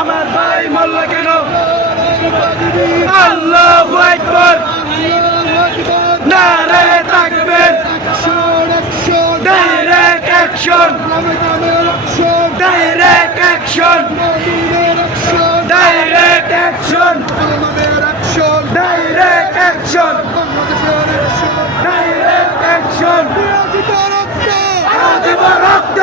আমার ভাই মরল কেন? আল্লাহু আকবার, নারে তাকবীর, direct action, direct action, direct action, direct action, direct action, রক্ত